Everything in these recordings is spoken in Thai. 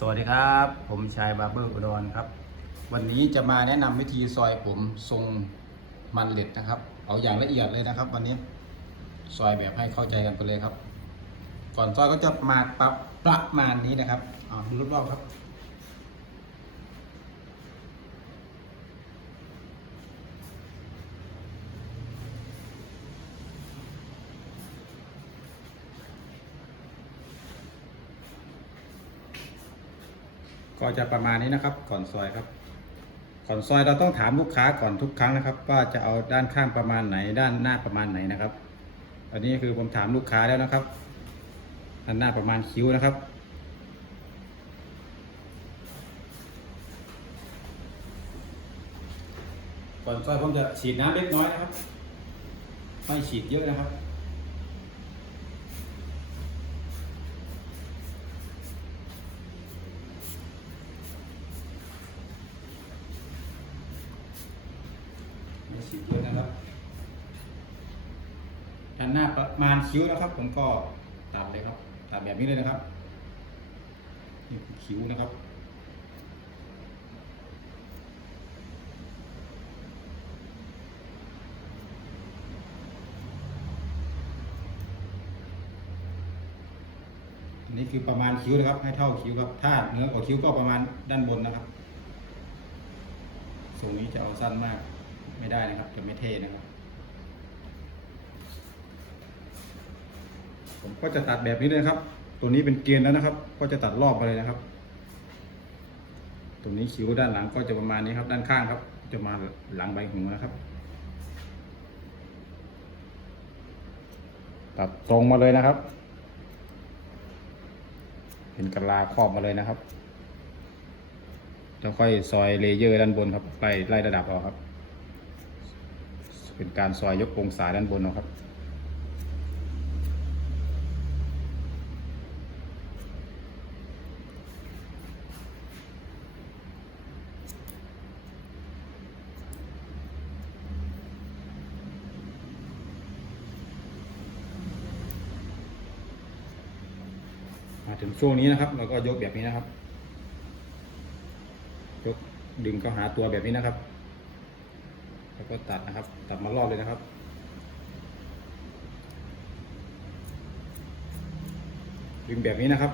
สวัสดีครับ ผมชายบาร์เบอร์อุดรครับ วันนี้จะมาแนะนำวิธีซอยผมทรงมันเหล็ดนะครับ เอาอย่างละเอียดเลยนะครับ วันนี้ซอยแบบให้เข้าใจกันไปเลยครับ ก่อนซอยก็จะมาปรับประมาณนี้นะครับอ่าดูรอบครับ ก็จะประมาณนี้นะครับก่อนซอยครับ ก่อนซอยเราต้องถามลูกค้าก่อนทุกครั้งนะครับ ว่าจะเอาด้านข้างประมาณไหน ด้านหน้าประมาณไหนนะครับอันนี้คือผมถามลูกค้าแล้วนะครับด้านหน้าประมาณคิ้วนะครับก่อนซอยผมจะฉีดน้ำเล็กน้อยนะครับ ไม่ฉีดเยอะนะครับ ฉีดเยอะนะครับด้านหน้าประมาณคิ้วนะครับ ผมก็ตัดเลยครับ ตัดแบบนี้เลยนะครับนี่คือคิ้วนะครับอันนี้คือประมาณคิ้วนะครับ ให้เท่าคิ้วครับ ถ้าเหนือกว่าคิ้วก็ประมาณด้านบนนะครับทรงนี้จะเอาสั้นมาก ไม่ได้นะครับจะไม่เท่นะครับ ผมก็จะตัดแบบนี้เลยนะครับ ตัวนี้เป็นเกณฑ์แล้วนะครับ ก็จะตัดรอบไปเลยนะครับ ตรงนี้คิ้วด้านหลังก็จะประมาณนี้ครับ ด้านข้างครับ จะมาหลังใบหูนะครับ ตัดตรงมาเลยนะครับ เป็นกะลาครอบมาเลยนะครับแล้วค่อยซอยเลเยอร์ด้านบนครับไล่ไล่ระดับเอาครับ เป็นการซอยยกองศาด้านบนเอาครับ มาถึงช่วงนี้นะครับเราก็ยกแบบนี้นะครับ ยกดึงเข้าหาตัวแบบนี้นะครับ แล้วก็ตัดนะครับ ตัดมารอบเลยนะครับดึงแบบนี้นะครับ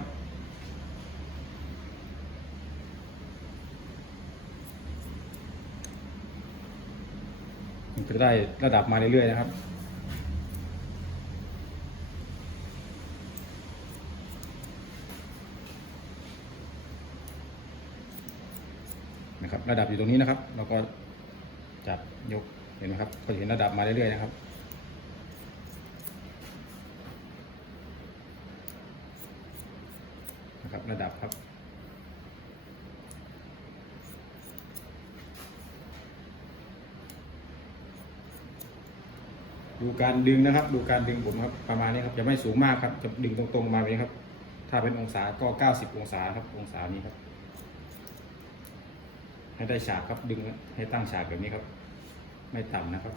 มันจะได้ระดับมาเรื่อยๆนะครับนะครับ ระดับอยู่ตรงนี้นะครับ เราก็ จับยกเห็นไหมครับก็เห็นระดับมาเรื่อยๆนะครับ นะครับระดับครับดูการดึงนะครับ ดูการดึงผมครับประมาณนี้ครับจะไม่สูงมากครับจะดึงตรงๆมาแบบนี้ครับ ถ้าเป็นองศาก็ 90 องศาครับองศานี้ครับ ให้ได้ฉากครับดึงให้ตั้งฉากแบบนี้ครับ ไม่ต่ำนะครับ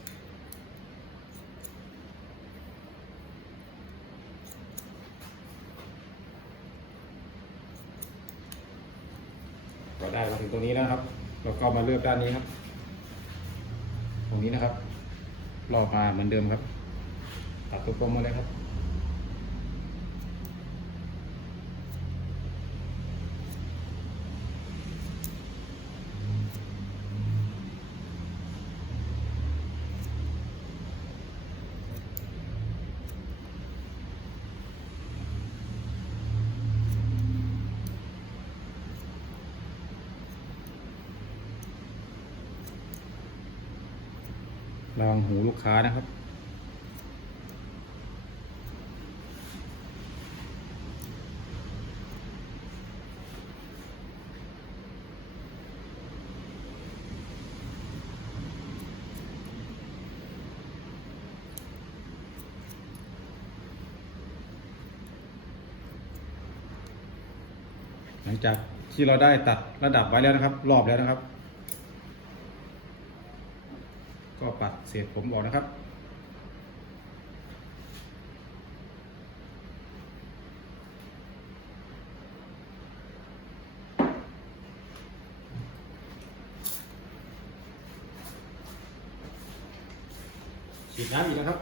ก็ได้มาถึงตรงนี้แล้วนะครับ เราก็มาเลือกด้านนี้ครับ ตรงนี้นะครับรอมาเหมือนเดิมครับ ตัดตัวกลมมาเลยครับ องหูลูกค้านะครับ หลังจากที่เราได้ตัดระดับไว้แล้วนะครับ รอบแล้วนะครับ เศษผมบอกนะครับ ฉีดน้ำอีกนะครับ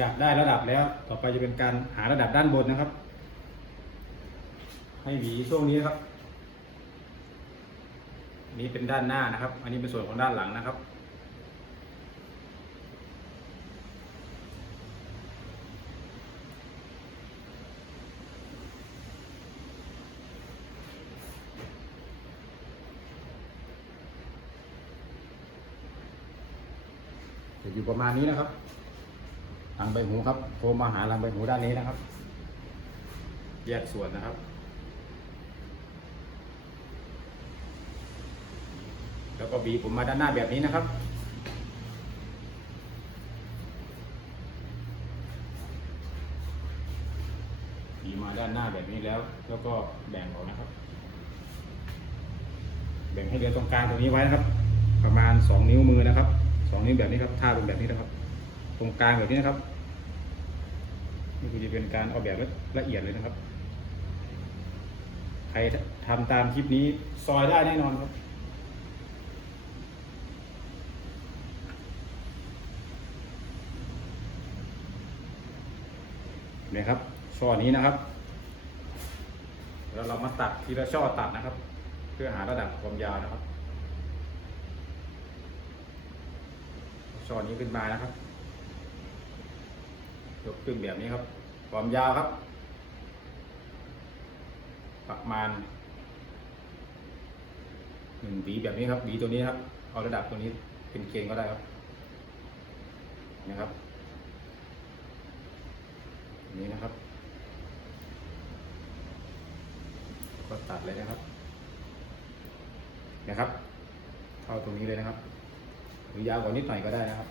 จากได้ระดับแล้ว ต่อไปจะเป็นการหาระดับด้านบนนะครับ ให้หวีช่วงนี้ครับอันนี้เป็นด้านหน้านะครับ อันนี้เป็นส่วนของด้านหลังนะครับจะอยู่ประมาณนี้นะครับ หลังใบหูครับโคมมาหาหลังใบหูด้านนี้นะครับ แยกส่วนนะครับ แล้วก็บีผมมาด้านหน้าแบบนี้นะครับบีมาด้านหน้าแบบนี้แล้ว แล้วก็แบ่งออกนะครับ แบ่งให้เหลือตรงกลางตรงนี้ไว้นะครับ ประมาณสองนิ้วมือนะครับสองนิ้วแบบนี้ครับท่าเป็นแบบนี้นะครับ ตรงกลางแบบนี้นะครับนี่คือจะเป็นการเอาแบบละเอียดเลยนะครับ ใครทำตามคลิปนี้ซอยได้แน่นอนครับเนี่ยครับ ช่อนี้นะครับ แล้วเรามาตัดทีละช่อตัดนะครับ เพื่อหาระดับความยาวนะครับ ช่อนี้ขึ้นมานะครับ ยกขึ้นแบบนี้ครับ ความยาวครับ ประมาณหนึ่งหวีแบบนี้ครับหวีตัวนี้ครับ เอาระดับตัวนี้เป็นเกณฑ์ก็ได้ครับนะครับนนี้นะครับ ก็ตัดเลยนะครับนะครับ เข้าตรงนี้เลยนะครับ หรือยาวกว่านิดหน่อยก็ได้นะครับ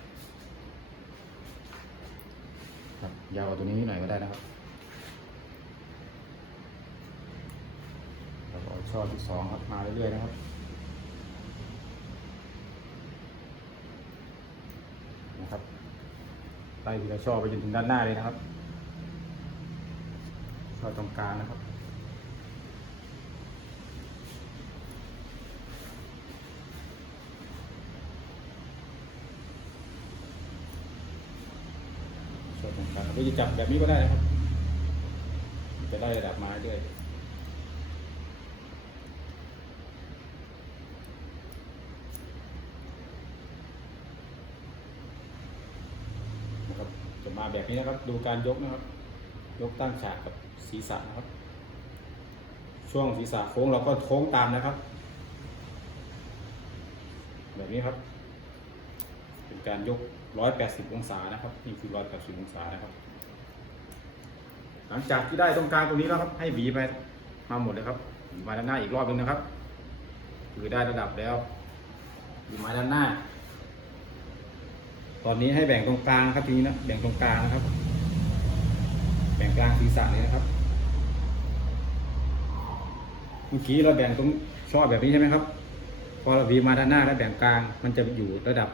ครับ ยาวกว่าตัวนี้นิดหน่อยก็ได้นะครับแล้วก็ช่อที่สองครับมาเรื่อยๆนะครับนะครับไล่ทีละช่อไปจนถึงด้านหน้าเลยนะครับช่อตรงกลางนะครับ ช่อตรงกลาง เราจะจับแบบนี้ก็ได้นะครับ จะได้ระดับไม้ด้วยนะครับจะมาแบบนี้นะครับ ดูการยกนะครับ ยกตั้งฉากกับศีรษะนะครับ ช่วงศีรษะโค้งเราก็โค้งตามนะครับ แบบนี้ครับ เป็นการยก 180 องศานะครับ นี่คือ 180 องศานะครับ หลังจากที่ได้ตรงกลางตรงนี้แล้วครับ ให้หวีไปมาหมดเลยครับมาด้านหน้าอีกรอบหนึ่งนะครับคือได้ระดับแล้วหวีมาด้านหน้า ตอนนี้ให้แบ่งตรงกลางครับทีนี้นะแบ่งตรงกลางนะครับ แบ่งกลางศีรษะเลยนะครับเมื่อกี้เราแบ่งตรงช่อแบบนี้ใช่ไหมครับ พอเราวีมาด้านหน้าแล้วแบ่งกลาง มันจะอยู่ระดับ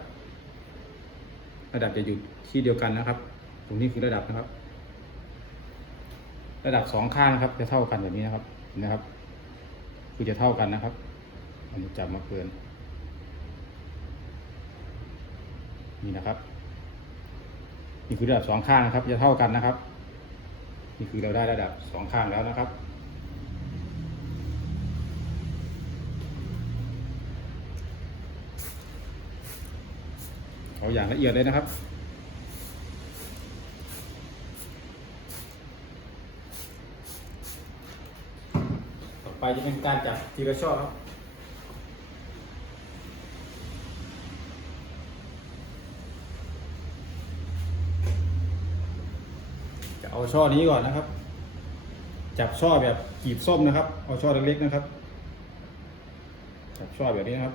ระดับจะอยู่ที่เดียวกันนะครับ ตรงนี้คือระดับนะครับ ระดับสองข้างนะครับ จะเท่ากันแบบนี้นะครับนะครับ คือจะเท่ากันนะครับ อันนี้จับมาเกิน นี่นะครับ นี่คือระดับสองข้างนะครับ จะเท่ากันนะครับ นี่คือเราได้ระดับสองข้างแล้วนะครับเอาอย่างละเอียดเลยนะครับ ไปจะเป็นการจับทีละช่อครับจะเอาช่อนี้ก่อนนะครับ จับช่อแบบกีบส้มนะครับ เอาช่อเล็กๆนะครับ จับช่อแบบนี้นะครับ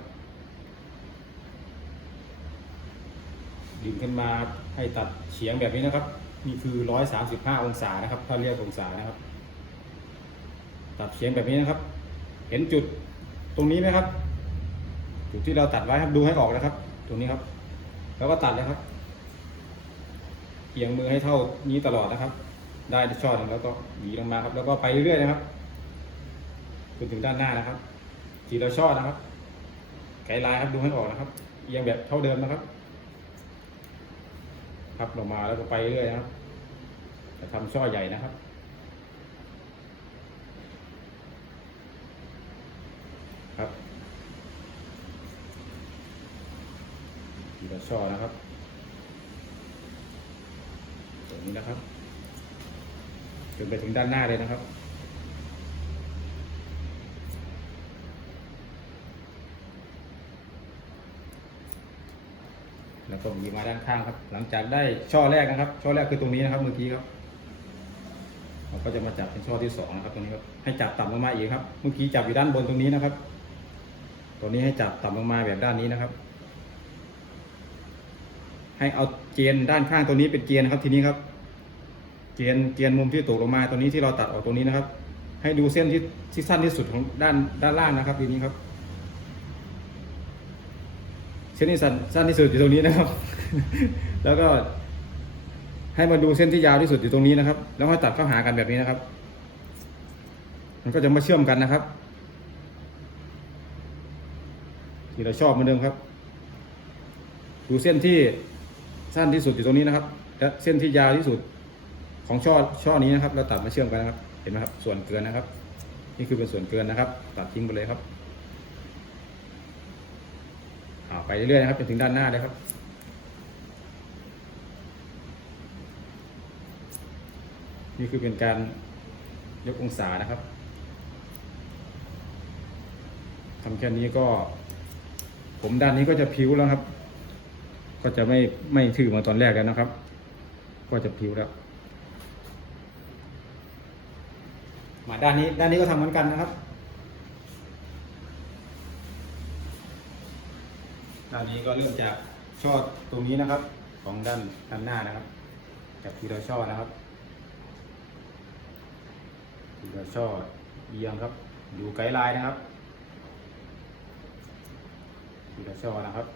ดึงขึ้นมาให้ตัดเฉียงแบบนี้นะครับ นี่คือ 135 องศานะครับ ถ้าเรียกองศานะครับ ตัดเฉียงแบบนี้นะครับ เห็นจุดตรงนี้ไหมครับ จุดที่เราตัดไว้ครับดูให้ออกนะครับ ตรงนี้ครับ แล้วก็ตัดเลยครับเอียงมือให้เท่านี้ตลอดนะครับ ได้ช่อหนึ่งแล้วก็หวีลงมาครับ แล้วก็ไปเรื่อยๆนะครับจนถึงด้านหน้านะครับทีละช่อนะครับ ไกด์ไลน์ครับดูให้ออกนะครับเอียงแบบเท่าเดิมนะครับครับลงมาแล้วก็ไปเรื่อยนะครับจะทำช่อใหญ่นะครับ ทีละช่อนะครับตรงนี้นะครับจนไปถึงด้านหน้าเลยนะครับแล้วก็หวีมาด้านข้างครับ หลังจากได้ช่อแรกนะครับ ช่อแรกคือตรงนี้นะครับเมื่อกี้ครับ เราก็จะมาจับเป็นช่อที่สองนะครับ ตรงนี้ครับ ให้จับต่ำลงมาอีกครับ เมื่อกี้จับอยู่ด้านบนตรงนี้นะครับตัวนี้ให้จับต่ำลงมาแบบด้านนี้นะครับ ให้เอาเกณฑ์ด้านข้างตัวนี้เป็นเกณฑ์นะครับทีนี้ครับ เกณฑ์เกณฑ์มุมที่ตกลงมาตัวนี้ที่เราตัดออกตรงนี้นะครับ ให้ดูเส้นที่ที่สั้นที่สุดของด้านด้านล่างนะครับทีนี้ครับ เส้นที่สั้นสั้นที่สุดอยู่ตรงนี้นะครับ แล้วก็ ให้มาดูเส้นที่ยาวที่สุดอยู่ตรงนี้นะครับ แล้วก็ตัดเข้าหากันแบบนี้นะครับ มันก็จะมาเชื่อมกันนะครับ ที่เราชอบเหมือนเดิมครับ ดูเส้นที่ สั้นที่สุดอยู่ตรงนี้นะครับ และเส้นที่ยาวที่สุดของช่อช่อนี้นะครับ เราตัดมาเชื่อมกันนะครับ เห็นไหมครับ ส่วนเกินนะครับ นี่คือเป็นส่วนเกินนะครับ ตัดทิ้งไปเลยครับอ่าไปเรื่อยๆนะครับจนถึงด้านหน้าเลยครับ นี่คือเป็นการยกองศานะครับทำแค่นี้ก็ ผมด้านนี้ก็จะผิวแล้วครับ ก็จะไม่ไม่ถือมาตอนแรกแล้วนะครับ ก็จะผิวแล้ว มาด้านนี้ด้านนี้ก็ทำเหมือนกันนะครับ ด้านนี้ก็เริ่มจากช่อตรงนี้นะครับ ของด้านด้านหน้านะครับจากทีละช่อนะครับทีละช่อเอียงครับดูไกด์ไลน์นะครับทีละช่อนะครับ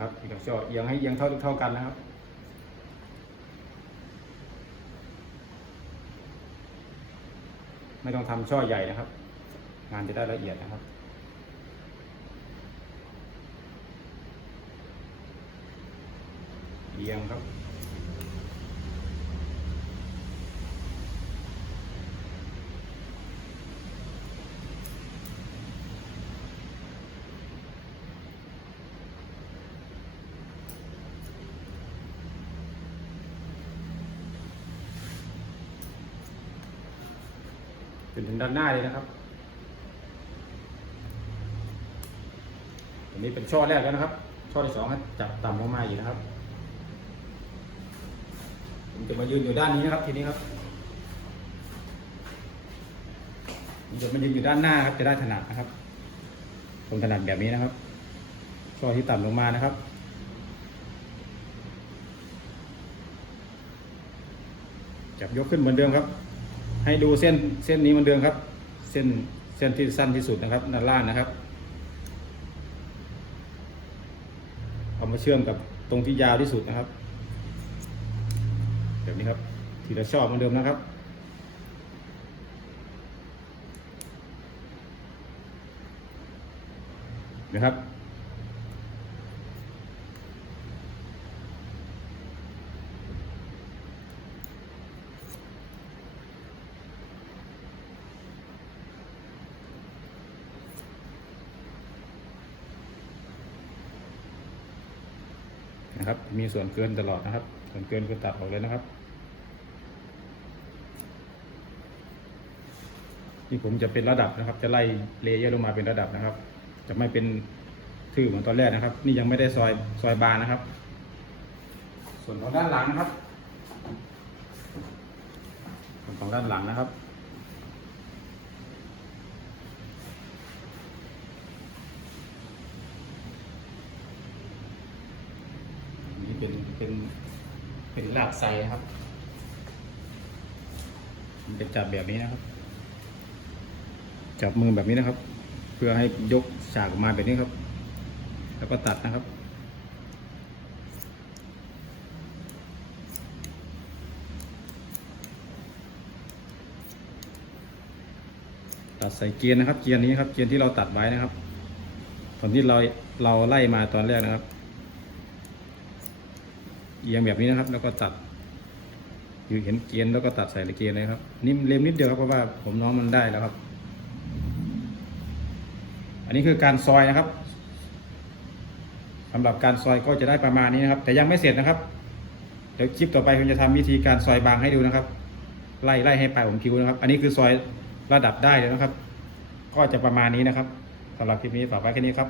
นะครับทีละช่อเอียงให้เอียงเท่าเท่ากันนะครับ ไม่ต้องทำช่อใหญ่นะครับ งานจะได้ละเอียดนะครับเอียงครับ นถึงด้านหน้าเลยนะครับอันนี้เป็นช่อแรกแล้วนะครับ ช่อที่สองจับต่ำลงมาอีกนะครับผมจะมายืนอยู่ด้านนี้นะครับ ทีนี้ครับผมจะมายืนอยู่ด้านหน้าครับ จะได้ถนัดนะครับ ผมถนัดแบบนี้นะครับ ช่อที่ต่ำลงมานะครับจับยกขึ้นเหมือนเดิมครับ ให้ดูเส้นเส้นนี้มือนเดิมครับ เส้นเส้นที่สั้นที่สุดนะครับด้านล่างนะครับ เอามาเชื่อมกับตรงที่ยาวที่สุดนะครับแบบนี้ครับ ทีละช่อเหมือนเดิมนะครับนะครับ นะครับ มีส่วนเกินตลอดนะครับ ส่วนเกินก็ตัดออกเลยนะครับนี่ผมจะเป็นระดับนะครับ จะไล่เลเยอร์ลงมาเป็นระดับนะครับ จะไม่เป็นทื่อเหมือนตอนแรกนะครับ นี่ยังไม่ได้ซอยซอยบานนะครับ ส่วนของด้านหลังนะครับ ส่วนของด้านหลังนะครับ เป็นเป็นเป็นลากไซครับ มันจะจับแบบนี้นะครับ จับมือแบบนี้นะครับ เพื่อให้ยกฉากออกมาแบบนี้ครับ แล้วก็ตัดนะครับตัดใส่เกียร์นะครับ เกียร์นี้ครับ เกียร์ที่เราตัดไว้นะครับตอนที่เราเราไล่มาตอนแรกนะครับ เอียงแบบนี้นะครับ แล้วก็ตัด อยู่เห็นเกียร์แล้วก็ตัดใส่ในเกียร์เลยครับนิ่มเล็มนิดเดียวครับเพราะว่าผมน้องมันได้แล้วครับ อันนี้คือการซอยนะครับสำหรับการซอยก็จะได้ประมาณนี้นะครับ แต่ยังไม่เสร็จนะครับเดี๋ยวคลิปต่อไปผมจะทำวิธีการซอยบางให้ดูนะครับ ไล่ไล่ให้ปลายผมคิ้วนะครับ อันนี้คือซอยระดับได้เลยนะครับ ก็จะประมาณนี้นะครับสำหรับคลิปนี้ฝากไว้แค่นี้ครับ